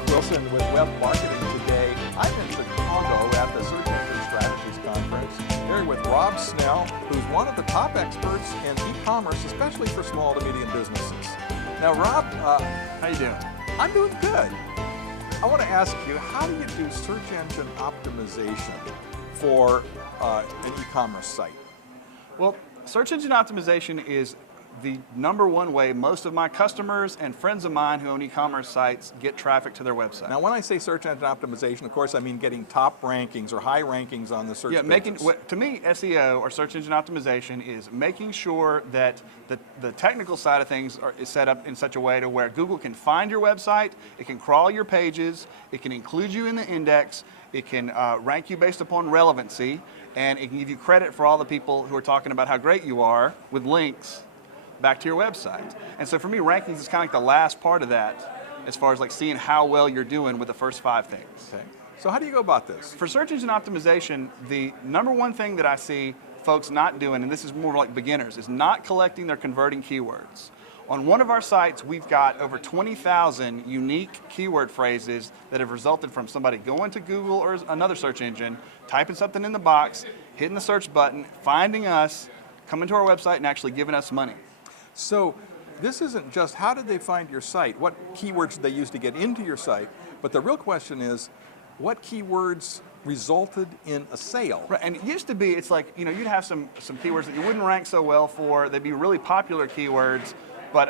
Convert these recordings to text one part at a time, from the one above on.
Ralph Wilson with Web Marketing Today. I'm in Chicago at the Search Engine Strategies Conference, here with Rob Snell, who's one of the top experts in e-commerce, especially for small to medium businesses. Now, Rob, How you doing? I'm doing good. I want to ask you, how do you do search engine optimization for an e-commerce site? Well, search engine optimization is the #1 way most of my customers and friends of mine who own e-commerce sites get traffic to their website. Now, when I say search engine optimization, of course, I mean getting top rankings or high rankings on the search pages. To me, SEO or search engine optimization is making sure that the technical side of things is set up in such a way to where Google can find your website, it can crawl your pages, it can include you in the index, it can rank you based upon relevancy, and it can give you credit for all the people who are talking about how great you are with links back to your website. And so for me, rankings is kind of like the last part of that, as far as like seeing how well you're doing with the first 5 things. Okay. So how do you go about this? For search engine optimization, the #1 thing that I see folks not doing, and this is more like beginners, is not collecting their converting keywords. On one of our sites, we've got over 20,000 unique keyword phrases that have resulted from somebody going to Google or another search engine, typing something in the box, hitting the search button, finding us, coming to our website, and actually giving us money. So this isn't just how did they find your site, what keywords did they use to get into your site, but the real question is what keywords resulted in a sale. Right, and it used to be, it's like, you'd have some keywords that you wouldn't rank so well for, they'd be really popular keywords, but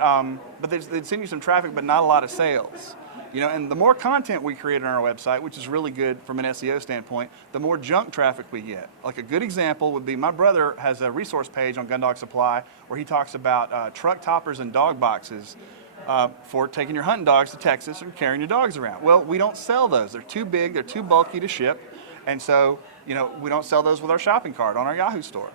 they'd send you some traffic but not a lot of sales. And the more content we create on our website, which is really good from an SEO standpoint, the more junk traffic we get. Like a good example would be my brother has a resource page on Gundog Supply where he talks about truck toppers and dog boxes for taking your hunting dogs to Texas or carrying your dogs around. Well, we don't sell those. They're too big, they're too bulky to ship, and so we don't sell those with our shopping cart on our Yahoo store.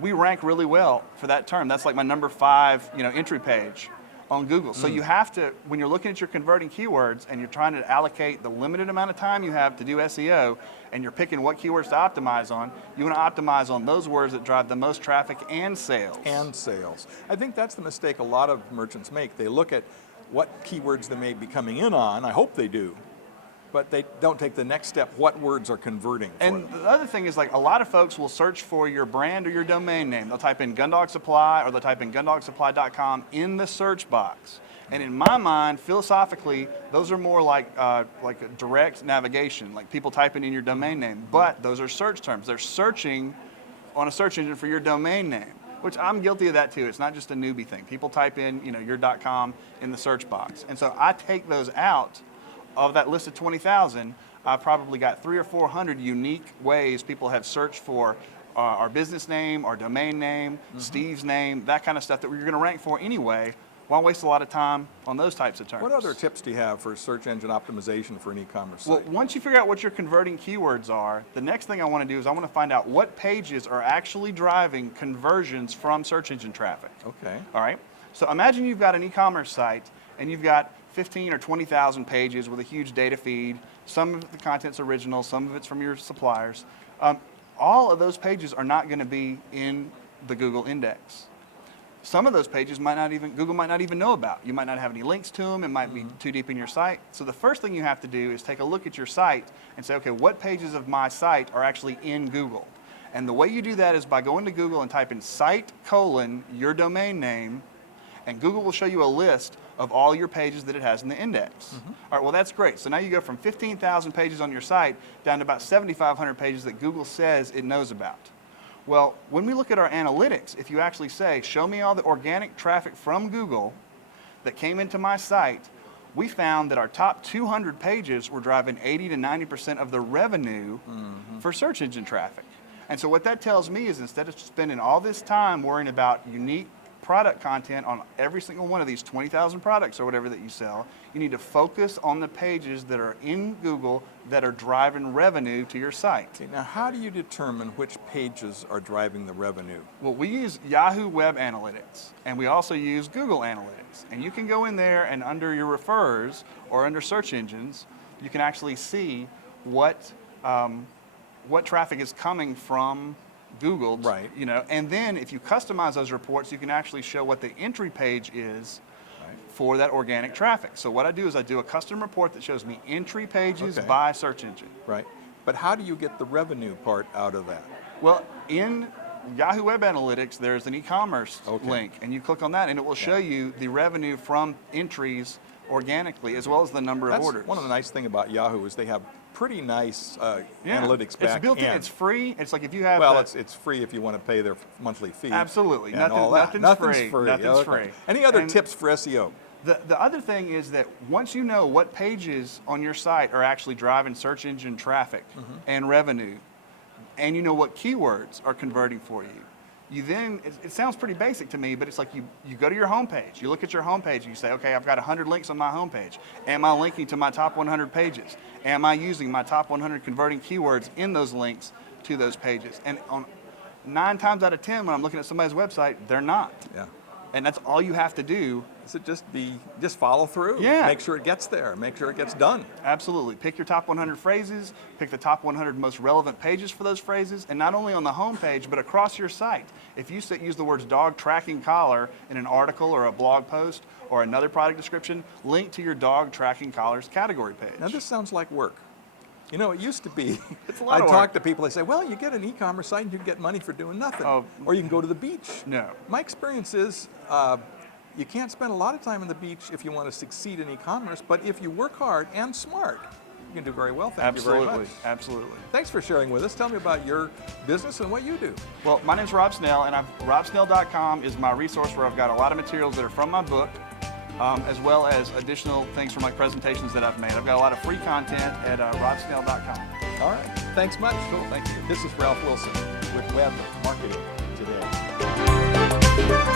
We rank really well for that term. That's like my #5 entry page on Google. So you have to, when you're looking at your converting keywords and you're trying to allocate the limited amount of time you have to do SEO and you're picking what keywords to optimize on, you want to optimize on those words that drive the most traffic and sales. And sales. I think that's the mistake a lot of merchants make. They look at what keywords they may be coming in on, I hope they do, but they don't take the next step, what words are converting for And them. the other thing is, like, a lot of folks will search for your brand or your domain name. They'll type in Gundog Supply or they'll type in gundogsupply.com in the search box. And in my mind, philosophically, those are more like a direct navigation, like people typing in your domain name. But those are search terms. They're searching on a search engine for your domain name, which I'm guilty of that too. It's not just a newbie thing. People type in your .com in the search box. And so I take those out. Of that list of 20,000, I've probably got 300 or 400 unique ways people have searched for our business name, our domain name, Steve's name, that kind of stuff that we're going to rank for anyway. Why waste a lot of time on those types of terms? What other tips do you have for search engine optimization for an e-commerce site? Well, once you figure out what your converting keywords are, the next thing I want to do is I want to find out what pages are actually driving conversions from search engine traffic. Okay. All right. So imagine you've got an e-commerce site and you've got 15 or 20,000 pages with a huge data feed. Some of the content's original, some of it's from your suppliers. All of those pages are not going to be in the Google index. Some of those pages Google might not even know about. You might not have any links to them. It might be too deep in your site. So the first thing you have to do is take a look at your site and say, okay, what pages of my site are actually in Google? And the way you do that is by going to Google and type in site : your domain name, and Google will show you a list of all your pages that it has in the index. All right, well, that's great. So now you go from 15,000 pages on your site down to about 7,500 pages that Google says it knows about. Well, when we look at our analytics, if you actually say, show me all the organic traffic from Google that came into my site, we found that our top 200 pages were driving 80 to 90% of the revenue for search engine traffic. And so what that tells me is instead of spending all this time worrying about unique product content on every single one of these 20,000 products or whatever that you sell, you need to focus on the pages that are in Google that are driving revenue to your site. Okay, now, how do you determine which pages are driving the revenue? Well, we use Yahoo Web Analytics, and we also use Google Analytics. And you can go in there and under your refers or under search engines, you can actually see what traffic is coming from Google, right? And then if you customize those reports, you can actually show what the entry page is for that organic traffic. So what I do is I do a custom report that shows me entry pages Okay. by search engine. Right. But how do you get the revenue part out of that? Well, in Yahoo Web Analytics, there's an e-commerce Okay. link, and you click on that, and it will show you the revenue from entries organically, as well as the number of That's orders. one of the nice thing about Yahoo is they have pretty nice analytics back It's built in. end. It's free. It's like if you have. Well, it's free if you want to pay their monthly fee. Absolutely. And Nothing- all that. nothing's free. Nothing's Okay. free. Any other And- tips for SEO? The other thing is that once you know what pages on your site are actually driving search engine traffic and revenue, and you know what keywords are converting for you, you then, it sounds pretty basic to me, but it's like you go to your homepage, you look at your homepage, and you say, okay, I've got 100 links on my homepage. Am I linking to my top 100 pages? Am I using my top 100 converting keywords in those links to those pages? And on 9 times out of 10, when I'm looking at somebody's website, they're not. Yeah. And that's all you have to do. So just follow through. Yeah. Make sure it gets there. Make sure it gets done. Absolutely. Pick your top 100 phrases, pick the top 100 most relevant pages for those phrases, and not only on the home page, but across your site. If you use the words dog tracking collar in an article or a blog post or another product description, link to your dog tracking collars category page. Now this sounds like work. You know, it used to be, It's a lot I of talk work. to people, they say, well, you get an e-commerce site and you get money for doing nothing. Oh. Or you can go to the beach. No. My experience is you can't spend a lot of time on the beach if you want to succeed in e-commerce, but if you work hard and smart, you can do very well. Thank you very much. Absolutely. Thanks for sharing with us. Tell me about your business and what you do. Well, my name's Rob Snell, and robsnell.com is my resource where I've got a lot of materials that are from my book, as well as additional things from my presentations that I've made. I've got a lot of free content at robsnell.com. All right. Thanks much. Cool, thank you. This is Ralph Wilson with Web Marketing Today.